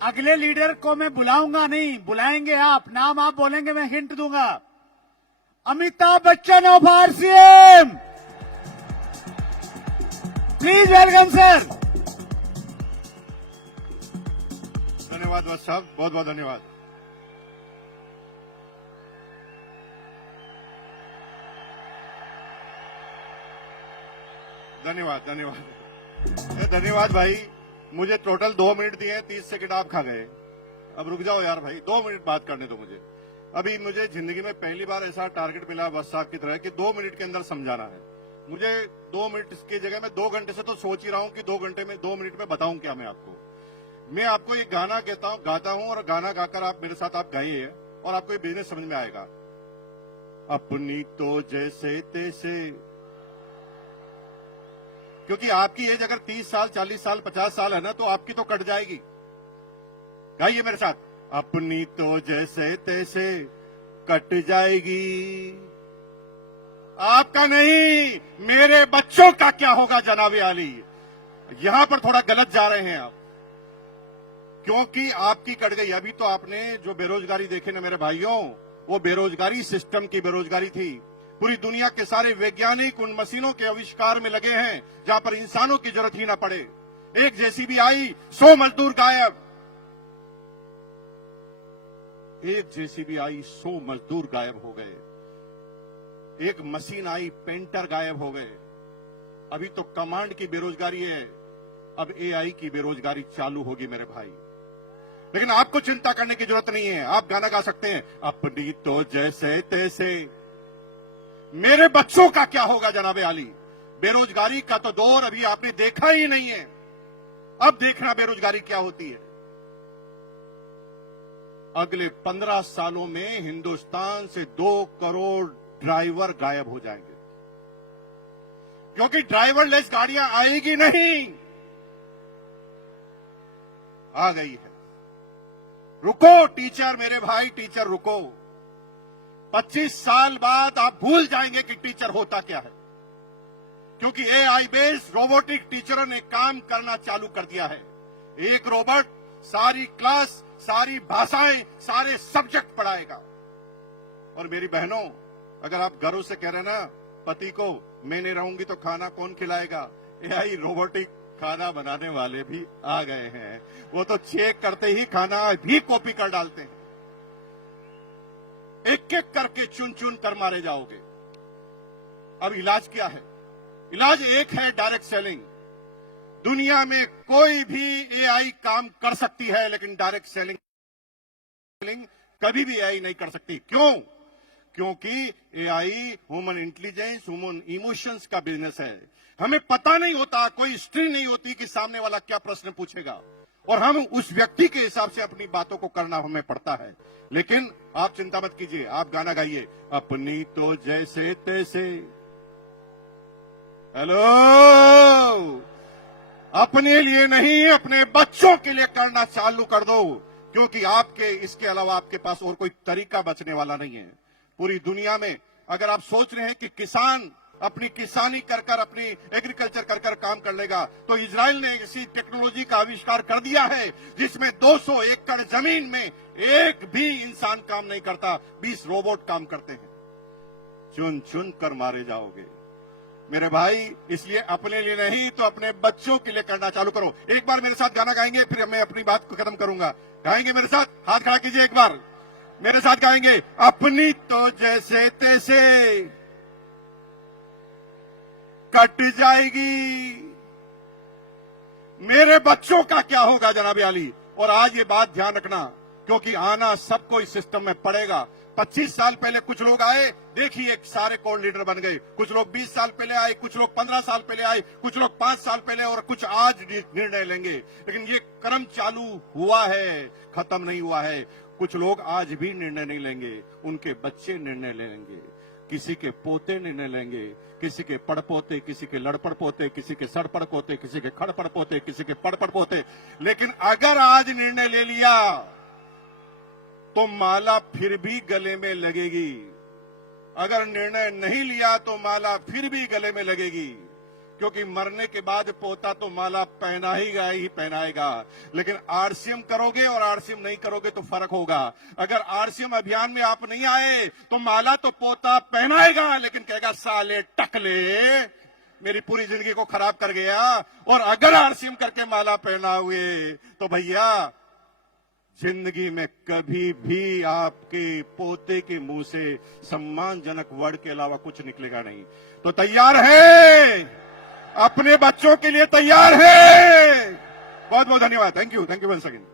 अगले लीडर को मैं बुलाऊंगा नहीं, बुलाएंगे आप, नाम आप बोलेंगे, मैं हिंट दूंगा। Amitabh Bachchan of RCM, please welcome sir. धन्यवाद वत्स साहब, बहुत बहुत धन्यवाद। धन्यवाद धन्यवाद धन्यवाद भाई। मुझे टोटल 2 मिनट दिए, 30 सेकंड आप खा गए। अब रुक जाओ यार भाई, 2 मिनट बात करने दो मुझे। अभी मुझे जिंदगी में पहली बार ऐसा टारगेट मिला वत्स साहब की तरह कि 2 मिनट के अंदर समझाना है मुझे। 2 मिनट की जगह मैं 2 घंटे से तो सोच ही रहा हूं कि 2 घंटे में 2 मिनट में बताऊं क्या मैं आपको। मैं आपको एक गाना गाता हूं और गाना गाकर आप मेरे साथ आप गाइए और आपको ये बिजनेस समझ में आएगा। अपनी तो जैसे तैसे, क्योंकि आपकी एज अगर 30 साल 40 साल 50 साल है ना, तो आपकी तो कट जाएगी। गाइए मेरे साथ, अपनी तो जैसे तैसे कट जाएगी, आपका नहीं मेरे बच्चों का क्या होगा जनाबे आली। यहां पर थोड़ा गलत जा रहे हैं आप, क्योंकि आपकी कट गई। अभी तो आपने जो बेरोजगारी देखे ना मेरे भाइयों, वो बेरोजगारी सिस्टम की बेरोजगारी थी। पूरी दुनिया के सारे वैज्ञानिक उन मशीनों के आविष्कार में लगे हैं जहां पर इंसानों की जरूरत ही ना पड़े। एक जेसीबी आई, 100 मजदूर गायब। एक जेसीबी आई, 100 मजदूर गायब हो गए। एक मशीन आई, पेंटर गायब हो गए। अभी तो कमांड की बेरोजगारी है, अब एआई की बेरोजगारी चालू होगी मेरे भाई। लेकिन आपको चिंता करने की जरूरत नहीं है। आप गाना गा सकते हैं, अपनी तो जैसे तैसे मेरे बच्चों का क्या होगा जनाबे आली। बेरोजगारी का तो दौर अभी आपने देखा ही नहीं है, अब देखना बेरोजगारी क्या होती है। अगले 15 सालों में हिंदुस्तान से 2 करोड़ ड्राइवर गायब हो जाएंगे, क्योंकि ड्राइवरलेस गाड़ियां आएगी नहीं। आ गई है, रुको टीचर, मेरे भाई टीचर रुको। 25 साल बाद आप भूल जाएंगे कि टीचर होता क्या है, क्योंकि एआई बेस्ड रोबोटिक टीचरों ने काम करना चालू कर दिया है। एक रोबोट सारी क्लास, सारी भाषाएं, सारे सब्जेक्ट पढ़ाएगा। और मेरी बहनों, अगर आप घरों से कह रहे ना पति को मैं नहीं रहूंगी तो खाना कौन खिलाएगा, एआई रोबोटिक खाना बनाने वाले भी आ गए हैं। वो तो चेक करते ही खाना भी कॉपी कर डालते हैं। एक एक करके चुन चुन कर मारे जाओगे। अब इलाज क्या है? इलाज एक है, डायरेक्ट सेलिंग। दुनिया में कोई भी एआई काम कर सकती है, लेकिन डायरेक्ट सेलिंग कभी भी एआई नहीं कर सकती। क्यों? क्योंकि AI human intelligence, human emotions का बिजनेस है। हमें पता नहीं होता, कोई हिस्ट्री नहीं होती कि सामने वाला क्या प्रश्न पूछेगा, और हम उस व्यक्ति के हिसाब से अपनी बातों को करना हमें पड़ता है। लेकिन आप चिंता मत कीजिए, आप गाना गाइए, अपनी तो जैसे तैसे। हेलो, अपने लिए नहीं, अपने बच्चों के लिए करना चालू कर दो, क्योंकि आपके इसके अलावा आपके पास और कोई तरीका बचने वाला नहीं है। पूरी दुनिया में अगर आप सोच रहे हैं कि किसान अपनी किसानी कर कर, अपनी एग्रीकल्चर कर कर काम कर लेगा, तो इजराइल ने इसी टेक्नोलॉजी का आविष्कार कर दिया है जिसमें 200 एकड़ जमीन में एक भी इंसान काम नहीं करता, 20 रोबोट काम करते हैं। चुन चुन कर मारे जाओगे मेरे भाई। इसलिए अपने लिए नहीं तो अपने बच्चों के लिए करना चालू करो। एक बार मेरे साथ गाना गाएंगे, फिर मैं अपनी बात को खत्म करूंगा। गाएंगे मेरे साथ? हाथ खड़ा कीजिए, एक बार मेरे साथ गाएंगे, अपनी तो जैसे तैसे कट जाएगी, मेरे बच्चों का क्या होगा जनाबे आली। और आज ये बात ध्यान रखना, क्योंकि आना सबको इस सिस्टम में पड़ेगा। 25 साल पहले कुछ लोग आए, देखिए सारे कोर लीडर बन गए। कुछ लोग 20 साल पहले आए, कुछ लोग 15 साल पहले आए, कुछ लोग 5 साल पहले, और कुछ आज निर्णय लेंगे। लेकिन ये क्रम चालू हुआ है, खत्म नहीं हुआ है। कुछ लोग आज भी निर्णय नहीं लेंगे, उनके बच्चे निर्णय लेंगे, किसी के पोते निर्णय लेंगे, किसी के पड़पोते, किसी के लड़पड़ पोते, किसी के सड़पड़ पोते, किसी के खड़पड़ पोते, किसी के पड़पड़ पोते। लेकिन अगर आज निर्णय ले लिया तो माला फिर भी गले में लगेगी। अगर निर्णय नहीं लिया तो माला फिर भी गले में लगेगी, क्योंकि मरने के बाद पोता तो माला पहनाएगा ही पहनाएगा। लेकिन आरसीएम करोगे और आरसीएम नहीं करोगे तो फर्क होगा। अगर आरसीएम अभियान में आप नहीं आए तो माला तो पोता पहनाएगा, लेकिन कहेगा साले टकले मेरी पूरी जिंदगी को खराब कर गया। और अगर आरसीएम करके माला पहना हुए तो भैया जिंदगी में कभी भी आपके पोते के मुंह से सम्मानजनक वर्ड के अलावा कुछ निकलेगा नहीं। तो तैयार है, अपने बच्चों के लिए तैयार है। बहुत बहुत धन्यवाद। Thank you once again.